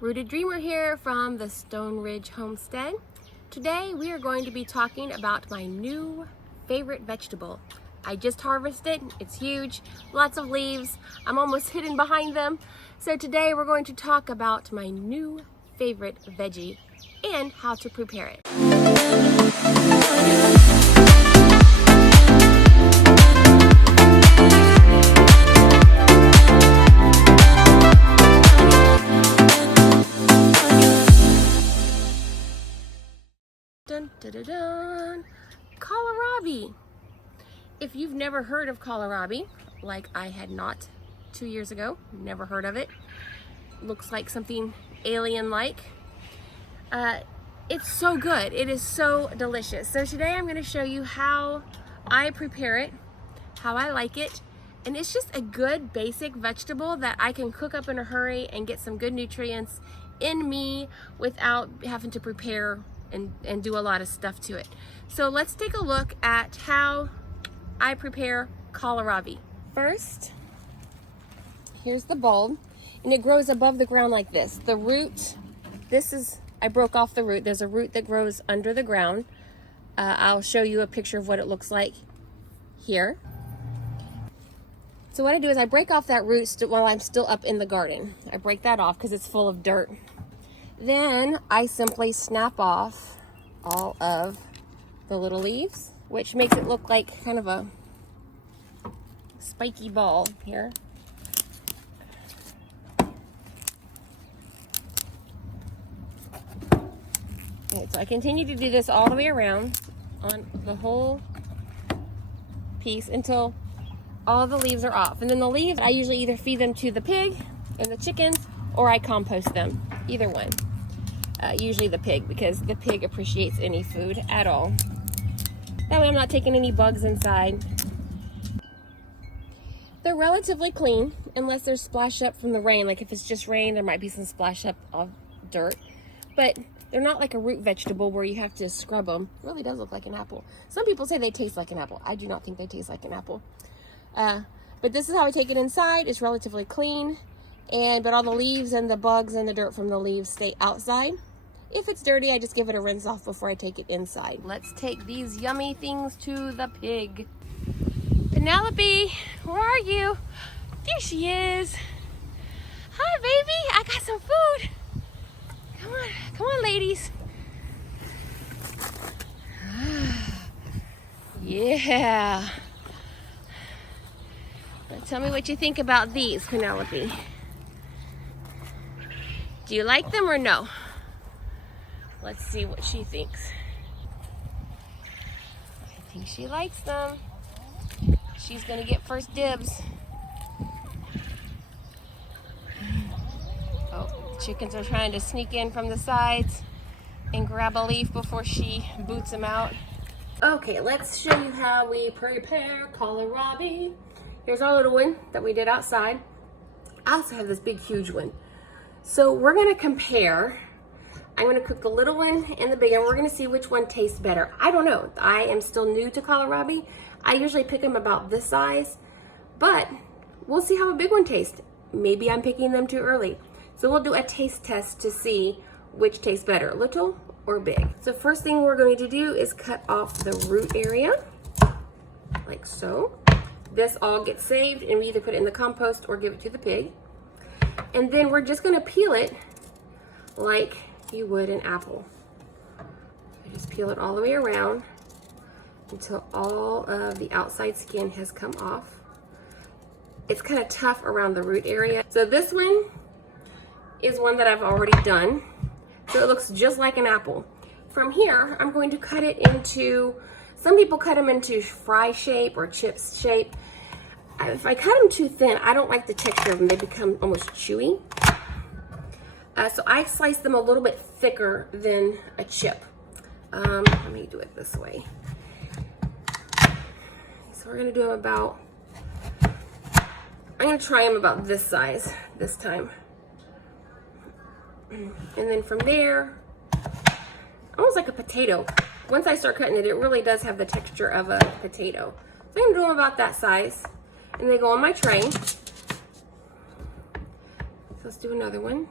Rooted Dreamer here from the Stone Ridge Homestead. Today we are going to be talking about my new favorite vegetable. I just harvested, it's huge, lots of leaves, I'm almost hidden behind them. So today we're going to talk about my new favorite veggie and how to prepare it. Dun, dun, dun, dun. Kohlrabi. If you've never heard of kohlrabi, like I had not 2 years ago, never heard of it. Looks like something alien-like. It's so good. It is so delicious. So today I'm going to show you how I prepare it, how I like it, and it's just a good basic vegetable that I can cook up in a hurry and get some good nutrients in me without having to prepare and do a lot of stuff to it. So let's take a look at how I prepare kohlrabi. First, here's the bulb, and it grows above the ground like this. The root, I broke off the root. There's a root that grows under the ground. I'll show you a picture of what it looks like here. So what I do is I break off that root while I'm still up in the garden. I break that off because it's full of dirt. Then I simply snap off all of the little leaves, which makes it look like kind of a spiky ball here. Okay, so I continue to do this all the way around on the whole piece until all the leaves are off. And then the leaves, I usually either feed them to the pig and the chickens, or I compost them, either one. Usually the pig, because the pig appreciates any food at all. That way I'm not taking any bugs inside. They're relatively clean, unless there's splash up from the rain. Like if it's just rain, there might be some splash up of dirt. But they're not like a root vegetable where you have to scrub them. It really does look like an apple. Some people say they taste like an apple. I do not think they taste like an apple. But this is how I take it inside. It's relatively clean. But all the leaves and the bugs and the dirt from the leaves stay outside. If it's dirty, I just give it a rinse off before I take it inside. Let's take these yummy things to the pig. Penelope, where are you? There she is. Hi, baby. I got some food. Come on, ladies. Yeah. Now tell me what you think about these, Penelope. Do you like them or no? Let's see what she thinks. I think she likes them. She's gonna get first dibs. Oh, chickens are trying to sneak in from the sides and grab a leaf before she boots them out. Okay, let's show you how we prepare kohlrabi. Here's our little one that we did outside. I also have this big, huge one. So we're gonna compare. I'm gonna cook the little one and the big one. We're gonna see which one tastes better. I don't know. I am still new to kohlrabi. I usually pick them about this size, but we'll see how a big one tastes. Maybe I'm picking them too early. So we'll do a taste test to see which tastes better, little or big. So first thing we're going to do is cut off the root area, like so. This all gets saved and we either put it in the compost or give it to the pig. And then we're just gonna peel it like you would an apple. You just peel it all the way around until all of the outside skin has come off. It's kind of tough around the root area. So this one is one that I've already done. So it looks just like an apple. From here, I'm going to cut it into, some people cut them into fry shape or chips shape. If I cut them too thin, I don't like the texture of them. They become almost chewy. So I slice them a little bit thicker than a chip. Let me do it this way. So we're gonna do them about, I'm gonna try them about this size this time. And then from there, almost like a potato. Once I start cutting it, it really does have the texture of a potato. So I'm gonna do them about that size. And they go on my tray. So let's do another one.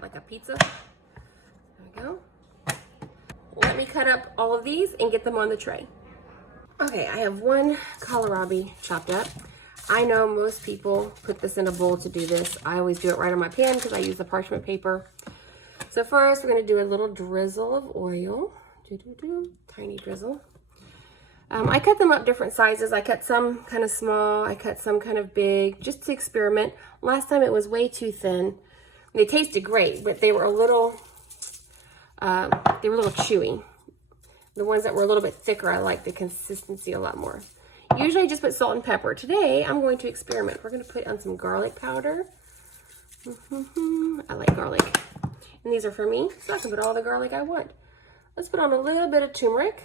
Like a pizza. There we go. Let me cut up all of these and get them on the tray. Okay, I have one kohlrabi chopped up. I know most people put this in a bowl to do this. I always do it right on my pan because I use the parchment paper. So first, we're gonna do a little drizzle of oil. Tiny drizzle. I cut them up different sizes. I cut some kind of small, I cut some kind of big, just to experiment. Last time it was way too thin. They tasted great, but they were a little chewy. The ones that were a little bit thicker, I like the consistency a lot more. Usually I just put salt and pepper. Today, I'm going to experiment. We're gonna put on some garlic powder. I like garlic. And these are for me, so I can put all the garlic I want. Let's put on a little bit of turmeric,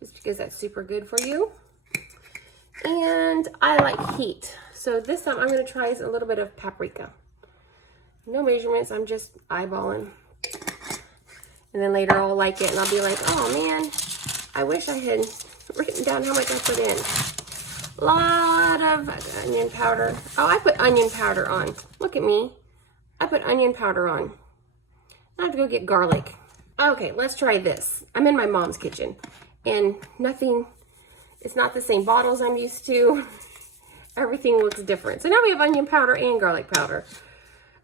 just because that's super good for you. And I like heat. So this time I'm gonna try a little bit of paprika. No measurements, I'm just eyeballing. And then later I'll like it and I'll be like, oh man, I wish I had written down how much I put in. A lot of onion powder. Oh, I put onion powder on. Look at me. I put onion powder on. I have to go get garlic. Okay, let's try this. I'm in my mom's kitchen and it's not the same bottles I'm used to. Everything looks different. So now we have onion powder and garlic powder.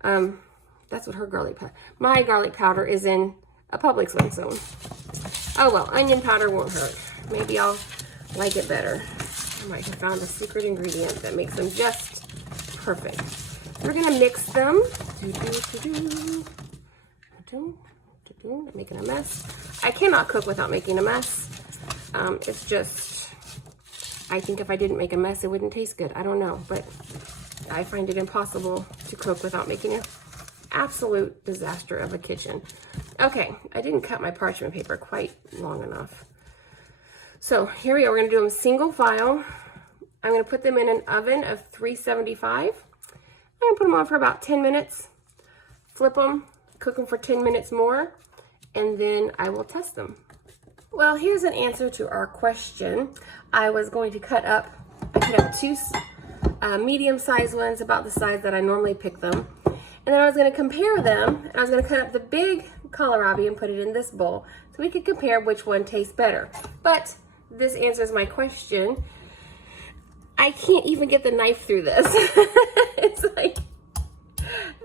That's what her garlic powder. My garlic powder is in a Publix one, so. Oh well, onion powder won't hurt. Maybe I'll like it better. I might have found a secret ingredient that makes them just perfect. We're gonna mix them. I'm making a mess. I cannot cook without making a mess. It's just, I think if I didn't make a mess, it wouldn't taste good. I don't know, but I find it impossible to cook without making an absolute disaster of a kitchen. Okay, I didn't cut my parchment paper quite long enough. So here we are, we're gonna do them single file. I'm gonna put them in an oven of 375. I'm gonna put them on for about 10 minutes, flip them, cook them for 10 minutes more, and then I will test them. Well, here's an answer to our question. I was going to cut up two medium-sized ones, about the size that I normally pick them. And then I was gonna compare them, and I was gonna cut up the big kohlrabi and put it in this bowl so we could compare which one tastes better. But this answers my question. I can't even get the knife through this. It's like,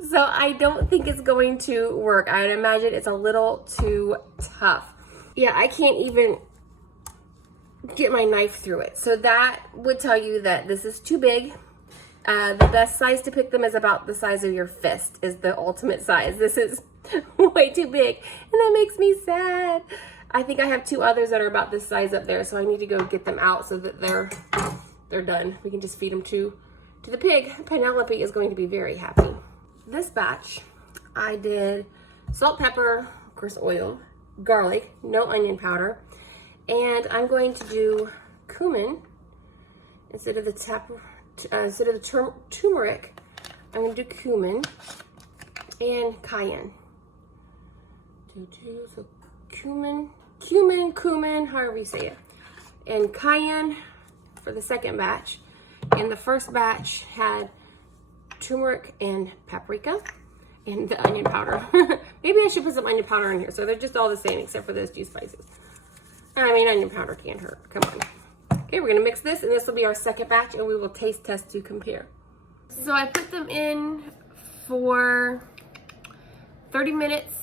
so I don't think it's going to work. I'd imagine it's a little too tough. Yeah, I can't even get my knife through it. So that would tell you that this is too big. The best size to pick them is about the size of your fist, is the ultimate size. This is way too big, and that makes me sad. I think I have two others that are about this size up there, so I need to go get them out so that they're done. We can just feed them to the pig. Penelope is going to be very happy. This batch, I did salt, pepper, of course oil, garlic, no onion powder, and I'm going to do cumin instead of the turmeric. I'm going to do cumin and cayenne. So cumin, however you say it, and cayenne for the second batch. And the first batch had turmeric and paprika and the onion powder. Maybe I should put some onion powder in here. So they're just all the same except for those two spices. I mean, onion powder can't hurt. Come on. Okay, we're gonna mix this, and this will be our second batch, and we will taste test to compare. So I put them in for 30 minutes,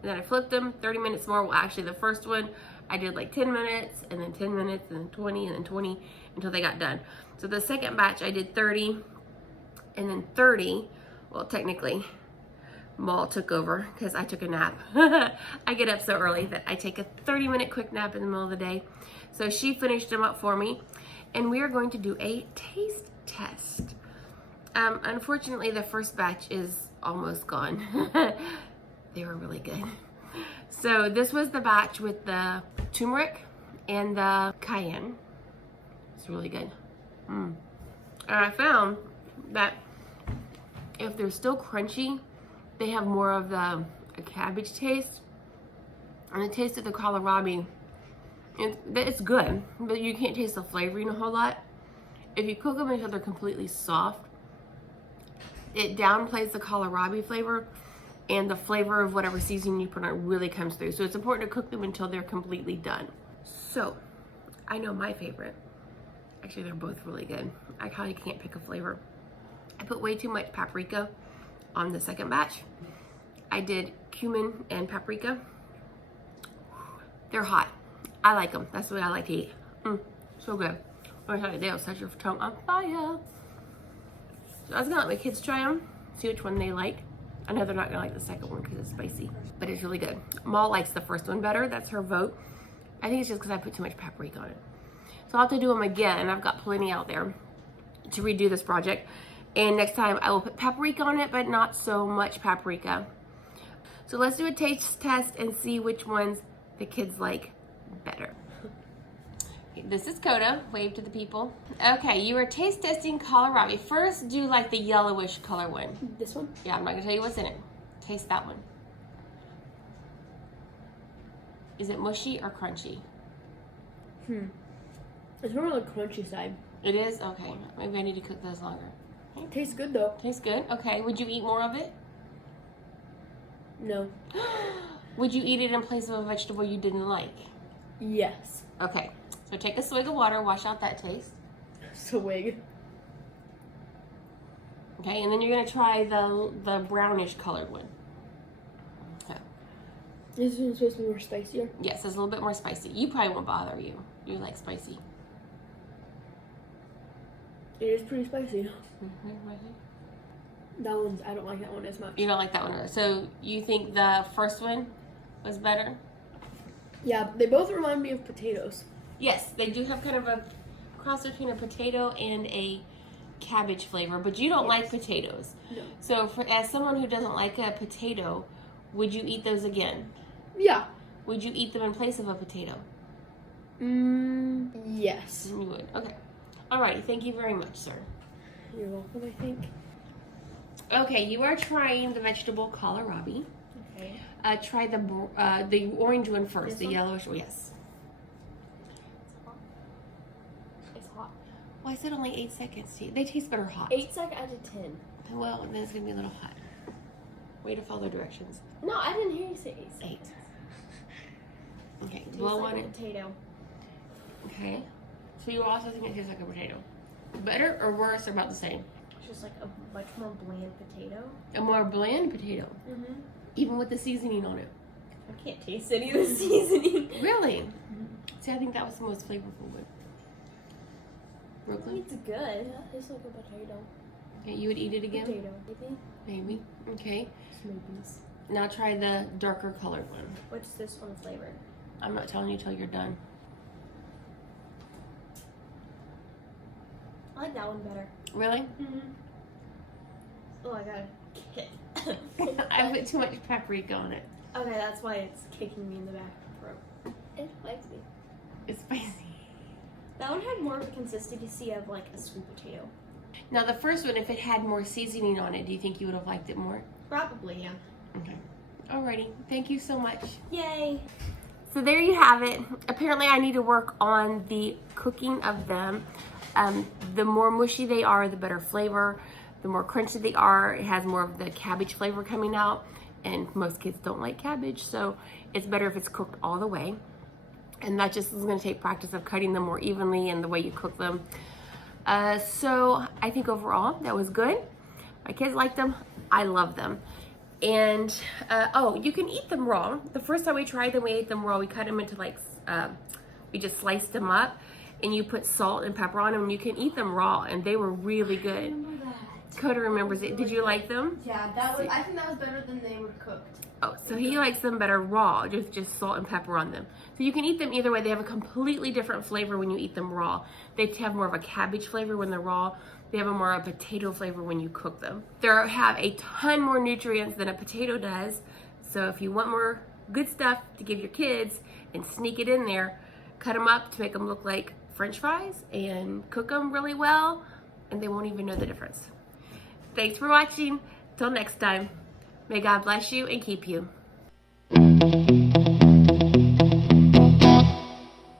and then I flipped them 30 minutes more. Well, actually the first one I did like 10 minutes, and then 10 minutes, and then 20, and then 20 until they got done. So the second batch I did 30, and then 30, well technically Maul took over because I took a nap. I get up so early that I take a 30-minute quick nap in the middle of the day. So she finished them up for me, and we are going to do a taste test. Unfortunately, the first batch is almost gone. They were really good. So this was the batch with the turmeric and the cayenne. It's really good. And I found that if they're still crunchy, they have more of the cabbage taste, and the taste of the kohlrabi, it's good, but you can't taste the flavoring a whole lot. if you cook them until they're completely soft, it downplays the kohlrabi flavor, and the flavor of whatever seasoning you put on really comes through. So it's important to cook them until they're completely done. So, I know my favorite. Actually, they're both really good. I probably can't pick a flavor. I put way too much paprika on the second batch. I did cumin and paprika. They're hot. I like them. That's the way I like to eat. So good. I'm gonna tell you, they'll set your tongue on fire. So I was gonna let my kids try them, see which one they like. I know they're not gonna like the second one because it's spicy, but it's really good. Maul likes the first one better. That's her vote. I think it's just because I put too much paprika on it. So I'll have to do them again. I've got plenty out there to redo this project. And next time I will put paprika on it, but not so much paprika. So let's do a taste test and see which ones the kids like better. This is Coda. Wave to the people. Okay, you are taste testing kohlrabi. First, do like the yellowish color one. This one? Yeah, I'm not gonna tell you what's in it. Taste that one. Is it mushy or crunchy? It's more on the crunchy side. It is? Okay. Maybe I need to cook those longer. It tastes good though. Tastes good? Okay. Would you eat more of it? No. Would you eat it in place of a vegetable you didn't like? Yes. Okay. So take a swig of water, wash out that taste. Swig. Okay, and then you're gonna try the brownish colored one. Okay. This one's supposed to be more spicier. Yes, it's a little bit more spicy. You probably won't bother you. You like spicy. It is pretty spicy. That one's, I don't like that one as much. You don't like that one either. So you think the first one was better? Yeah, they both remind me of potatoes. Yes, they do have kind of a cross between a potato and a cabbage flavor, but you don't like potatoes. No. So as someone who doesn't like a potato, would you eat those again? Yeah. Would you eat them in place of a potato? Yes. You would. Okay. Alrighty, thank you very much, sir. You're welcome, I think. Okay, you are trying the vegetable kohlrabi. Okay. Try the orange one first, This the one? yellowish one. Yes. It's hot. Why is it only 8 seconds? They taste better hot. 8 seconds out of 10. Well, then it's gonna be a little hot. Way to follow directions. No, I didn't hear you say 8 8. Okay, Tastes blow like on a it. potato. Okay. So you also think it tastes like a potato. Better or worse or about the same? It's just like a much more bland potato. A more bland potato. Even with the seasoning on it. I can't taste any of the seasoning. Really? See, I think that was the most flavorful one. Brooklyn? It's good. It tastes like a potato. Okay, you would eat it again? Potato, maybe? Maybe. Okay. Smoothies. Now try the darker colored one. What's this one flavored? I'm not telling you till you're done. I like that one better. Really? Oh, I got a kick. I put too much paprika on it. Okay, that's why it's kicking me in the back throat. It's spicy. It's spicy. That one had more of a consistency of like a sweet potato. Now the first one, if it had more seasoning on it, do you think you would have liked it more? Probably, yeah. Okay. Alrighty. Thank you so much. Yay! So there you have it. Apparently I need to work on the cooking of them. The more mushy they are, the better flavor. The more crunchy they are, it has more of the cabbage flavor coming out. And most kids don't like cabbage, so it's better if it's cooked all the way. And that just is gonna take practice of cutting them more evenly and the way you cook them. So I think overall that was good. My kids liked them. I love them. And oh, you can eat them raw. The first time we tried them, we ate them raw. We cut them into like, we just sliced them up, and you put salt and pepper on them, and you can eat them raw, and they were really good. I remember that. Coda remembers it. Did you like them? Yeah, that was. I think that was better than they were cooked. Oh, so he likes them better raw, just salt and pepper on them. So you can eat them either way. They have a completely different flavor when you eat them raw. They have more of a cabbage flavor when they're raw. They have a more of a potato flavor when you cook them. They have a ton more nutrients than a potato does. So if you want more good stuff to give your kids and sneak it in there, cut them up to make them look like French fries and cook them really well, and they won't even know the difference. Thanks for watching. Till next time. May God bless you and keep you.